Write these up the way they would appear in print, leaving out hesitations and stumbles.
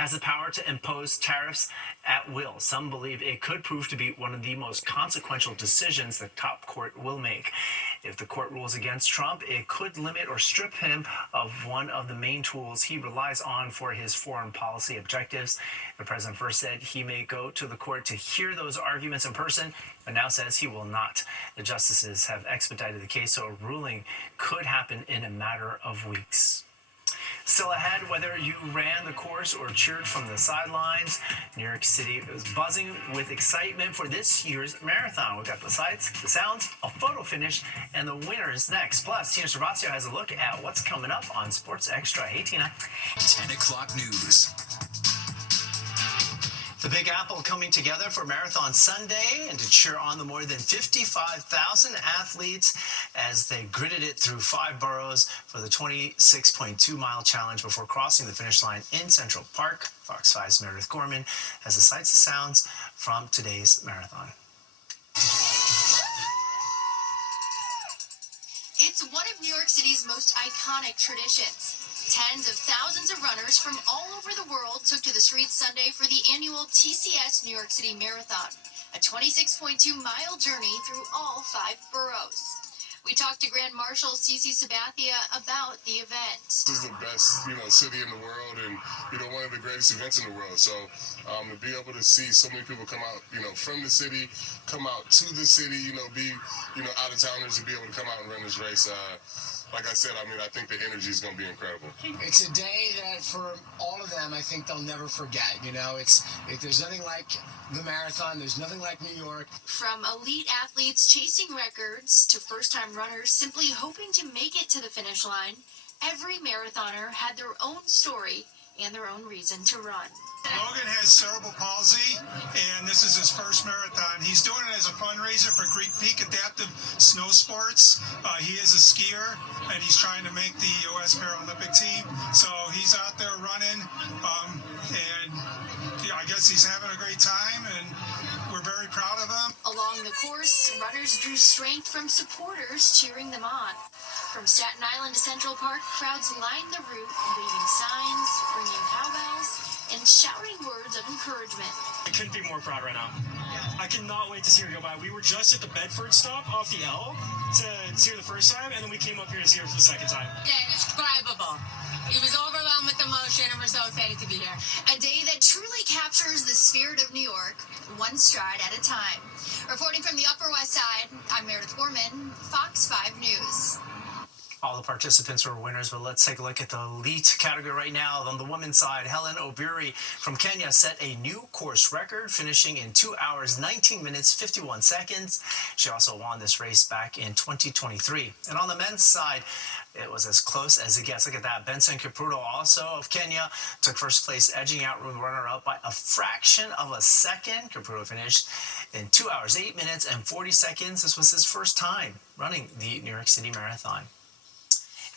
has the power to impose tariffs at will. Some believe it could prove to be one of the most consequential decisions the top court will make. If the court rules against Trump, it could limit or strip him of one of the main tools he relies on for his foreign policy objectives. The president first said he may go to the court to hear those arguments in person, but now says he will not. The justices have expedited the case, so a ruling could happen in a matter of weeks. Still ahead, whether you ran the course or cheered from the sidelines, New York City is buzzing with excitement for this year's marathon. We've got the sights, the sounds, a photo finish, and the winners next. Plus, Tina Cervasio has a look at what's coming up on Sports Extra. Hey, Tina. 10 o'clock news. The Big Apple coming together for Marathon Sunday and to cheer on the more than 55,000 athletes as they gritted it through 5 boroughs for the 26.2-mile challenge before crossing the finish line in Central Park. Fox 5's Meredith Gorman has the sights and sounds from today's marathon. It's one of New York City's most iconic traditions. Tens of thousands of runners from all over the world took to the streets Sunday for the annual TCS New York City Marathon, a 26.2-mile journey through all 5 boroughs. We talked to Grand Marshal Cece Sabathia about the event. This is the best, city in the world, and one of the greatest events in the world. So to be able to see so many people come out, from the city, come out to the city, be, out of towners, to be able to come out and run this race. Like I said, I think the energy is going to be incredible. It's a day that for all of them, I think they'll never forget. There's nothing like the marathon. There's nothing like New York. From elite athletes chasing records to first-time runners simply hoping to make it to the finish line, every marathoner had their own story and their own reason to run. Logan has cerebral palsy, and this is his first marathon. He's doing it as a fundraiser for Greek Peak Adaptive Snow Sports. He is a skier, and he's trying to make the U.S. Paralympic team. So he's out there running, and I guess he's having a great time, and we're very proud of him. Along the course, runners drew strength from supporters cheering them on. From Staten Island to Central Park, crowds lined the route, waving signs, ringing cowbells, and shouting words of encouragement. I couldn't be more proud right now. I cannot wait to see her go by. We were just at the Bedford stop off the L to see her the first time, and then we came up here to see her for the second time. Indescribable. He was overwhelmed with emotion, and we're so excited to be here. A day that truly captures the spirit of New York, one stride at a time. Reporting from the Upper West Side, I'm Meredith Gorman, Fox 5 News. All the participants were winners, but let's take a look at the elite category right now. On the women's side, Helen Obiri from Kenya set a new course record, finishing in 2 hours, 19 minutes, 51 seconds. She also won this race back in 2023. And on the men's side, it was as close as it gets. Look at that. Benson Kipruto, also of Kenya, took first place, edging out runner-up by a fraction of a second. Kipruto finished in 2 hours, 8 minutes, and 40 seconds. This was his first time running the New York City Marathon.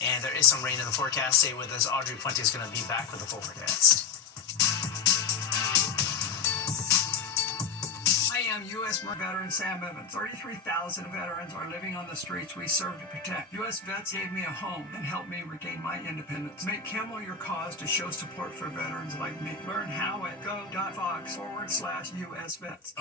And there is some rain in the forecast. Stay with us. Audrey Puente is going to be back with the full forecast. I am U.S. veteran Sam Evans. 33,000 veterans are living on the streets we serve to protect. U.S. vets gave me a home and helped me regain my independence. Make Camel your cause to show support for veterans like me. Learn how at go.fox/US vets.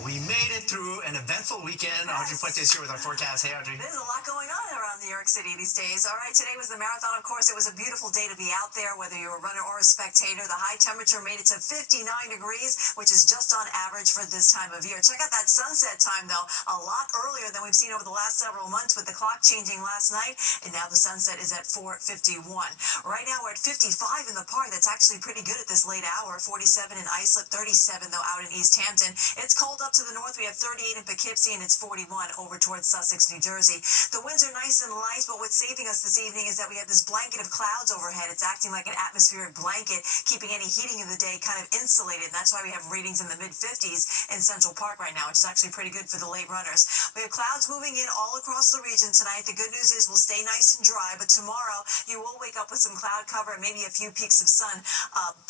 We made it through an eventful weekend. Yes. Audrey Puente is here with our forecast. Hey, Audrey. There's a lot going on around New York City these days. All right, today was the marathon. Of course, it was a beautiful day to be out there, whether you're a runner or a spectator. The high temperature made it to 59 degrees, which is just on average for this time of year. Check out that sunset time, though, a lot earlier than we've seen over the last several months with the clock changing last night, and now the sunset is at 4:51. Right now, we're at 55 in the park. That's actually pretty good at this late hour. 47 in Islip, 37, though, out in East Hampton. It's cold up to the north. We have 38 in Poughkeepsie, and it's 41 over towards Sussex, New Jersey. The winds are nice and light, but what's saving us this evening is that we have this blanket of clouds overhead. It's acting like an atmospheric blanket, keeping any heating of the day kind of insulated. And that's why we have readings in the mid-50s in Central Park right now, which is actually pretty good for the late runners. We have clouds moving in all across the region tonight. The good news is we'll stay nice and dry, but tomorrow you will wake up with some cloud cover and maybe a few peaks of sun,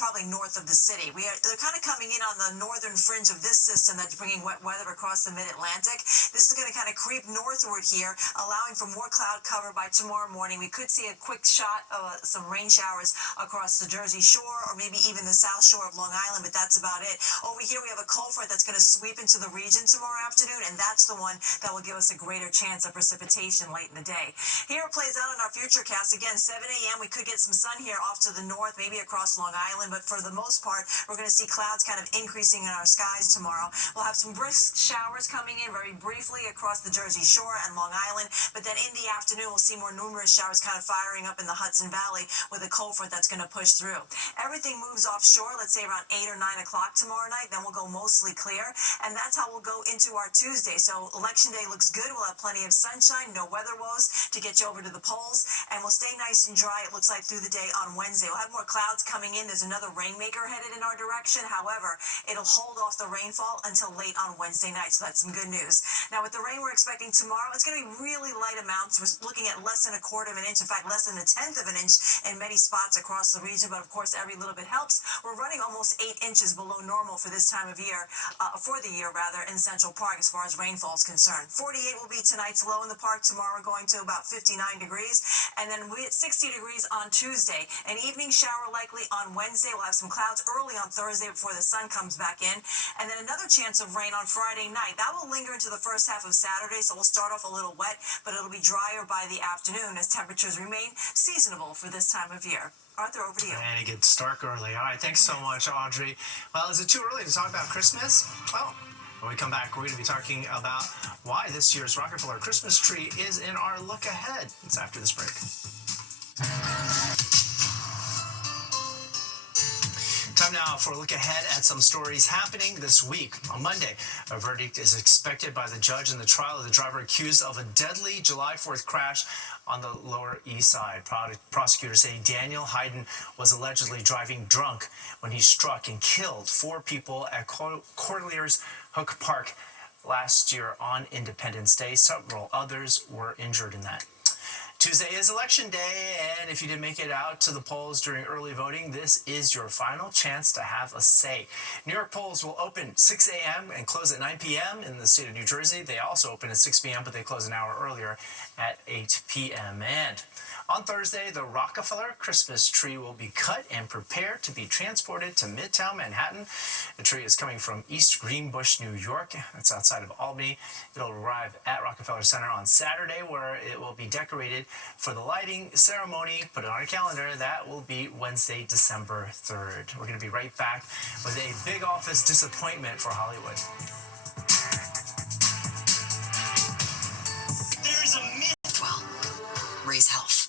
probably north of the city. They're kind of coming in on the northern fringe of this system that expect bringing wet weather across the mid-Atlantic. This is going to kind of creep northward here, allowing for more cloud cover by tomorrow morning. We could see a quick shot of some rain showers across the Jersey Shore or maybe even the South Shore of Long Island, but that's about it. Over here, we have a cold front that's going to sweep into the region tomorrow afternoon, and that's the one that will give us a greater chance of precipitation late in the day. Here it plays out on our futurecast. Again, 7 a.m., we could get some sun here off to the north, maybe across Long Island, but for the most part, we're going to see clouds kind of increasing in our skies tomorrow. We'll have some brisk showers coming in very briefly across the Jersey Shore and Long Island, but then in the afternoon, we'll see more numerous showers kind of firing up in the Hudson Valley with a cold front that's going to push through. Everything moves offshore, let's say around 8 or 9 o'clock tomorrow night, then we'll go mostly clear, and that's how we'll go into our Tuesday. So Election Day looks good. We'll have plenty of sunshine, no weather woes to get you over to the polls, and we'll stay nice and dry, it looks like, through the day on Wednesday. We'll have more clouds coming in. There's another rainmaker headed in our direction. However, it'll hold off the rainfall until late on Wednesday night, so that's some good news. Now, with the rain we're expecting tomorrow, it's going to be really light amounts. We're looking at less than a quarter of an inch, in fact, less than a tenth of an inch in many spots across the region, but of course, every little bit helps. We're running almost 8 inches below normal for this time of year, for the year rather, in Central Park as far as rainfall is concerned. 48 will be tonight's low in the park. Tomorrow we're going to about 59 degrees, and then we at 60 degrees on Tuesday. An evening shower likely on Wednesday. We'll have some clouds early on Thursday before the sun comes back in, and then another chance of rain on Friday night. That will linger into the first half of Saturday, so we'll start off a little wet, but it'll be drier by the afternoon as temperatures remain seasonable for this time of year. Arthur, over to you. And it gets dark early. All right, thanks so much, Audrey. Well, is it too early to talk about Christmas? Well, when we come back, we're going to be talking about why this year's Rockefeller Christmas tree is in our look ahead. It's after this break. Time now for a look ahead at some stories happening this week. On Monday, a verdict is expected by the judge in the trial of the driver accused of a deadly July 4th crash on the Lower East Side. Prosecutors say Daniel Hayden was allegedly driving drunk when he struck and killed 4 people at Corlears Hook Park last year on Independence Day. Several others were injured in that. Tuesday is Election Day, and if you didn't make it out to the polls during early voting, this is your final chance to have a say. New York polls will open 6 a.m. and close at 9 p.m. in the state of New Jersey. They also open at 6 p.m., but they close an hour earlier at 8 p.m. And on Thursday, the Rockefeller Christmas tree will be cut and prepared to be transported to Midtown Manhattan. The tree is coming from East Greenbush, New York. That's outside of Albany. It'll arrive at Rockefeller Center on Saturday, where it will be decorated for the lighting ceremony. Put it on your calendar. That will be Wednesday, December 3rd. We're going to be right back with a big office disappointment for Hollywood. There's a myth. Well, raise health.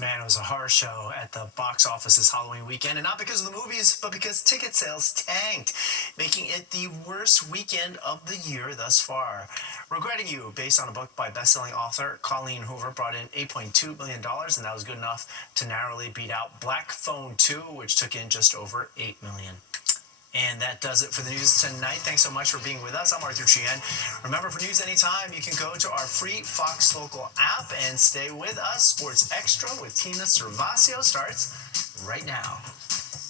Man, it was a horror show at the box office this Halloween weekend, and not because of the movies, but because ticket sales tanked, making it the worst weekend of the year thus far. Regretting You, based on a book by best-selling author Colleen Hoover, brought in $8.2 million, and that was good enough to narrowly beat out Black Phone 2, which took in just over $8 million. And that does it for the news tonight. Thanks so much for being with us. I'm Arthur Chien. Remember, for news anytime, you can go to our free Fox Local app and stay with us. Sports Extra with Tina Servasio starts right now.